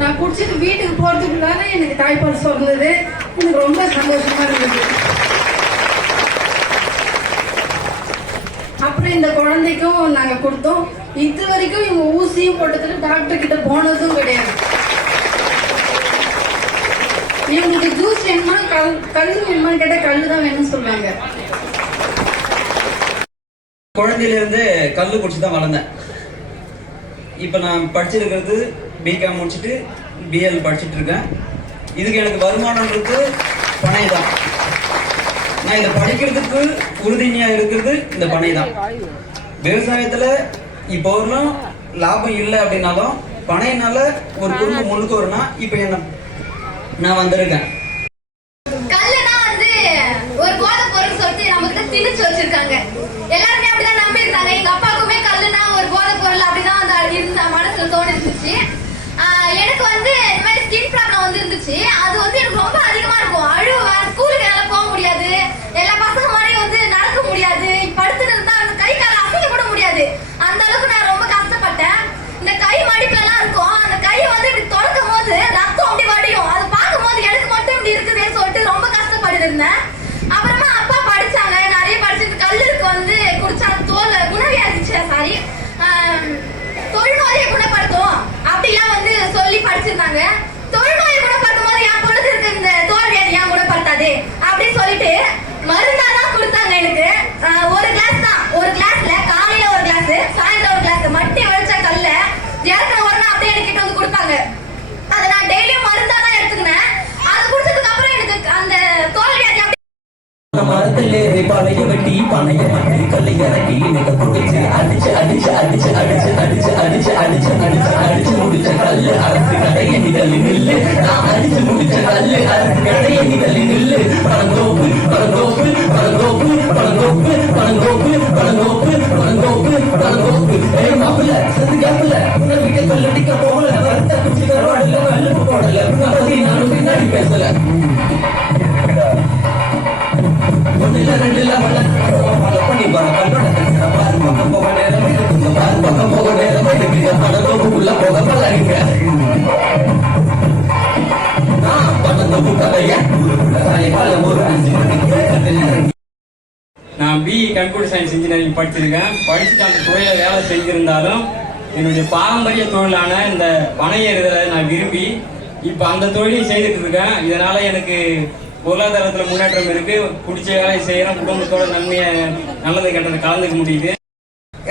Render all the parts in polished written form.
நான் குடிச்சிட்டு வீட்டுக்கு போறதுக்குள்ளார எனக்கு தாய்ப்பால் சொன்னது எனக்கு ரொம்ப சந்தோஷமா இருந்தது. அப்புறம் இந்த குழந்தைக்கும் நாங்க கொடுத்தோம். இது வரைக்கும் இவங்க ஊசியும் போட்டதுல டாக்டர் கிட்ட போனதும் கிடையாது. இவங்களுக்கு ஜூஸ் வேணுமா கல்லு வேணுமா கேட்டா கல்லு தான் வேணும்னு சொல்றாங்க. குழந்தையில இருந்து கல்லு குடிச்சுதான் வளர்ந்தேன். இப்ப நான் படிச்சிருக்கிறது பிகாம் முடிச்சுட்டு பிஎல் படிச்சுட்டு இருக்கேன். இதுக்கு எனக்கு வருமானம்ன்றது பனை தான். நான் இதை படிக்கிறதுக்கு உறுதுணையா இருக்கிறது இந்த பனை தான். விவசாயத்துல இப்போ வரலாம் லாபம் இல்லை அப்படின்னாலும் பனையினால ஒரு குடும்பம் முழுக்க வரும்னா இப்ப என்ன நான் வந்திருக்கேன். ஒரு போதை பொருள் சொல்லிட்டு நமக்கு திணிச்சு வச்சிருக்காங்க. எல்லாருமே அப்படிதான் நம்பி இருந்தாங்க. எங்க அப்பாவுக்குமே கல்லுனா ஒரு போதை பொருள் அப்படிதான் இருந்த மனசுல தோணி இருந்துச்சு. எனக்கு இந்த மாதிரி ஸ்கின் ப்ராப்ளம் இருந்துச்சு. அது எனக்கு ரொம்ப அதிகமா இருக்கும். அழுவேன், ஸ்கூலுக்கு என்னால போக முடியாது, எல்லா பசங்க மாதிரி நடக்க முடியாது, படுத்துட்டு இருந்தா கை கால அசைக்க கூட முடியாது. அந்த அளவுக்கு நான் ரொம்ப கஷ்டப்பட்டேன். இந்த கை மடிப்பு எல்லாம் இருக்கும். அந்த கையை இப்படி தொடக்கும் போது ரத்தம் அப்படி வடியும். அதை பார்க்கும் போது எனக்கு மட்டும் இப்படி இருக்குதுன்னு சொல்லிட்டு ரொம்ப கஷ்டப்பட்டு இருந்தேன். அப்புறமா அப்பா படிச்சாங்க, நிறைய படிச்சுட்டு கல்லுக்கு குடிச்சாங்க. தோல் குணவியாதிச்சு சாரி தொழுநோயை குணப்படுத்தும் அப்படிலாம் சொல்லி படிச்சிருந்தாங்க. தொழுநோயை குணப்படுத்தும் போது என் பொழுது இருக்கு இந்த தோல் வியாதி ஏன் குணப்படுத்தாது அப்படின்னு சொல்லிட்டு மருந்தாதான் கொடுத்தாங்க. எனக்கு ஒரு கிளாஸ் தான். ஒரு கிளாஸ்ல காலையில ஒரு கிளாஸ், சாயந்தரம் ஒரு கிளாஸ் மட்டி வலிச்ச கல்ல இறக்குற உடனே அப்படியே எனக்கு கொடுத்தாங்க. அதை நான் டெய்லியும் மருந்தாதான் எடுத்துக்கினேன். அது குடிச்சதுக்கு அப்புறம் எனக்கு அந்த தோல் வியாதி மரத்திலேறி பழைய வெட்டி பனைய மட்டி கல்லை இறக்கி எனக்கு பிடிச்சி அடிச்சு அடிச்சு அடிச்சு அடிச்சு அடிச்சு அடிச்சு அடிச்சு அடிச்சு அடிச்சு முடிச்ச கல்லு அரசு கடையை நிதழி நில்லு. நான் அடிச்சு முடிச்ச கல்லு அரசு கடையை நிதழி நில்லு. பழங்கோப்பு பழங்கோப்பு பழங்கோப்பு பழங்கோப்பு பழங்கோப்பு பழங்கோப்பு பழங்கோப்பு பழங்கோப்பு மாப்பிள்ள சத்து கேப்பில்ல உன்னை வீட்டை கல்லடிக்க போகல. வருத்த குச்சிக்க ரோடல கல்லுக்கு போடல. நானும் பின்னாடி பேசல. நான் பிஇ கம்ப்யூட்டர் சயின்ஸ் இன்ஜினியரிங் படிச்சிருக்கேன். படிச்சுட்டு அந்த துறையில வேலை செஞ்சிருந்தாலும் என்னுடைய பாரம்பரிய தொழிலான இந்த பனை ஏறுதலை நான் விரும்பி இப்ப அந்த தொழிலையும் செய்துட்டு இருக்கேன். இதனால எனக்கு பொருளாதாரத்துல முன்னேற்றம் இருக்கு. பிடிச்ச வேலையை செய்யறேன். குடும்பத்தோட நன்மையை நல்லது கெட்டது கலந்துக்க முடியுது.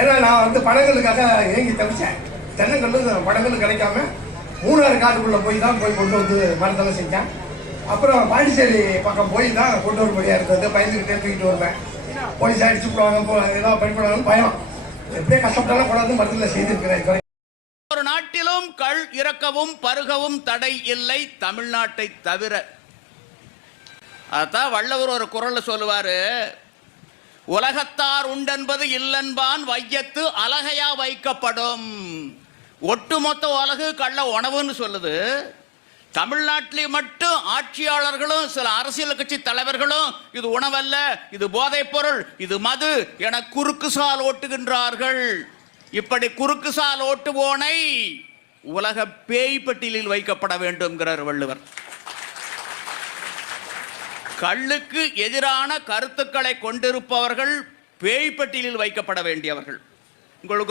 ஏன்னா நான் படங்களுக்காக ஏங்கி தவிச்சேன். தென்னங்கல்லு படங்கள் கிடைக்காம மூணாறு காட்டுக்குள்ள போய் தான் கொண்டு மரத்தெல்லாம் செஞ்சேன். அப்புறம் பாண்டிச்சேரி பக்கம் போய் தான் கொண்டு வரும்படியா இருந்தது. பயந்துக்கிட்டே தூக்கிட்டு வருவேன். போலீஸ் அடிச்சு போடுவாங்க, ஏதாவது படிப்படுவாங்கன்னு பயம். எப்படியே கஷ்டப்பட்டாலும் கொண்டாந்து மரத்தில் செய்திருக்கிறேன். ஒரு நாட்டிலும் கள் இறக்கவும் பருகவும் தடை இல்லை, தமிழ்நாட்டை தவிர. அதான் வள்ளுவர் ஒரு குறள் சொல்லுவாரு, உலகத்தார் உண்டென்பது இல்லென்பான் வையத்து அலகையா வைக்கப்படும். ஒட்டுமொத்த உலகு கள்ள உணவுன்னு சொல்லுது. தமிழ்நாட்டிலே மட்டும் ஆட்சியாளர்களும் சில அரசியல் கட்சி தலைவர்களும் இது உணவல்ல, இது போதைப் பொருள், இது மது என குறுக்கு சால் ஓட்டுகின்றார்கள். இப்படி குறுக்குசால் ஓட்டுவோனை உலக பேய் பட்டியலில் வைக்கப்பட வேண்டும்ங்கிறார் வள்ளுவர். கள்ளுக்கு எதிரான கருத்துக்களை கொண்டிருப்பவர்கள் பேய் பட்டியலில் வைக்கப்பட வேண்டியவர்கள். உங்களுக்கு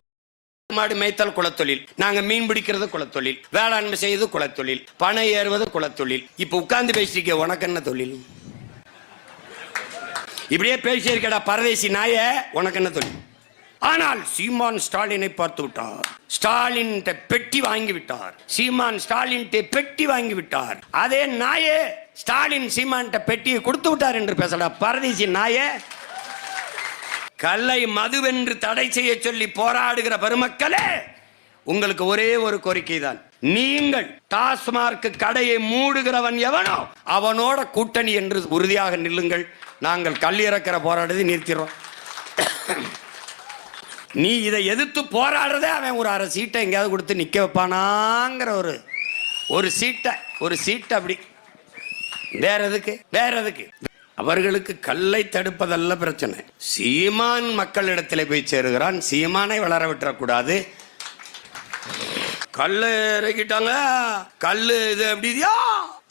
மாடு மேய்த்தல் குலத்தொழில், நாங்க மீன் பிடிக்கிறது குலத்தொழில், வேளாண்மை செய்வது குலத்தொழில், பனை ஏறுவது குலத்தொழில். இப்ப உட்கார்ந்து பேசிக்க உனக்கு என்ன தொழில்? இப்படியே பேசியிருக்கடா பரதேசி நாய, உனக்கு என்ன தொழில்? ஆனால் சீமான் ஸ்டாலினை பார்த்து விட்டார். ஸ்டாலின் பெட்டி வாங்கி விட்டார். சீமான் ஸ்டாலின் பெட்டி வாங்கி விட்டார். அதே நாயே ஸ்டாலின் சீமான் பெட்டியை கொடுத்து விட்டார் என்று பேசடா பரதேசி நாயே. கல்லை மதுவென்று தடை செய்ய சொல்லி போராடுகிற பெருமக்களே, உங்களுக்கு ஒரே ஒரு கோரிக்கை தான். நீங்கள் டாஸ்மார்க் கடையை மூடுகிறவன் எவனோ அவனோட கூட்டணி என்று உறுதியாக நில்லுங்கள். நாங்கள் கல் இறக்கிற போராட்டத்தை நிறுத்திடுறோம். நீ இதை எதிர்த்து போராடுறதே அவன் ஒரு அரை சீட்டை எங்கேயாவது கொடுத்து நிக்க வைப்பானாங்கிற ஒரு சீட்டை அப்படி. வேற எதுக்கு அவர்களுக்கு கல்லை தடுப்பதல்ல பிரச்சனை. சீமான் மக்களிடத்தில் போய் சேருகிறான். சீமானை வளர விட்டுறக்கூடாது. கல்லு இறக்கிட்டாங்க, கல்லு இது அப்படியா?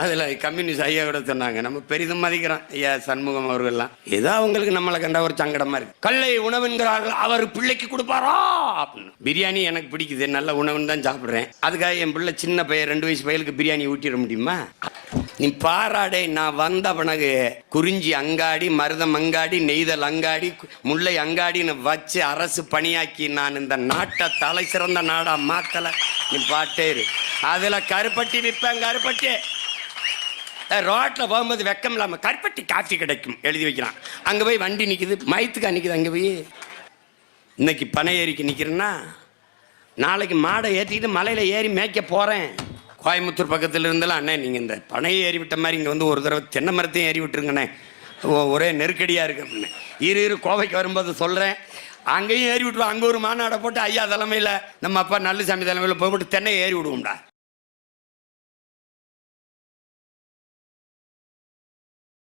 அதுல கம்யூனிஸ்ட் ஐயா கூட சொன்னாங்க, நம்ம பெரிதும் மதிக்கிறோம் ஐயா சண்முகம் அவர்கள்லாம். ஏதோ அவங்களுக்கு நம்மளை கண்ட ஒரு சங்கடமா இருக்கு. கல்லை உணவுங்கிறார்கள், அவர் பிள்ளைக்கு கொடுப்பாரா அப்படின்னு. பிரியாணி எனக்கு பிடிக்குது, நல்ல உணவுன்னு தான் சாப்பிடுறேன். அதுக்காக என் பிள்ளை சின்ன பையன் 2 வயசு பையலுக்கு பிரியாணி ஊட்டிட முடியுமா? நீ பாராடே, நான் வந்த பிறகு குறிஞ்சி அங்காடி, மருதம் அங்காடி, நெய்தல் அங்காடி, முல்லை அங்காடின்னு வச்சு அரசு பணியாக்கி நான் இந்த நாட்டை தலை சிறந்த நாடா மாத்தல. நீ பாட்டேரு, அதுல கருப்பட்டி விற்பேன். கருப்பட்டி ரோட்ல போகும்போது வெக்கம் இல்லாம கருப்பட்டி காஃபி கிடைக்கும் எழுதி வைக்கிறான். அங்க போய் வண்டி நிக்குது, மயத்துக்கா நிக்குது. அங்க போய் இன்னைக்கு பனை ஏறிக்கு நிக்கிறேன்னா, நாளைக்கு மாடை ஏற்றிக்கிட்டு மலையில ஏறி மேய்க்க போறேன். கோயம்புத்தூர் பக்கத்தில் இருந்தாலும், அண்ணே நீங்கள் இந்த பனையை ஏறி விட்ட மாதிரி இங்கே வந்து ஒரு தடவை தென்னை மரத்தையும் ஏறி விட்டுருங்கண்ணே, ஒரே நெருக்கடியாக இருக்கு அப்படின்னு. இரு கோவைக்கு வரும்போது சொல்கிறேன். அங்கேயும் ஏறி விட்டுருவோம். அங்கே ஒரு மாநாடை போட்டு ஐயா தலைமையில், நம்ம அப்பா நல்லசாமி தலைமையில் போய்விட்டு தென்னையை ஏறி விடுவோம்டா.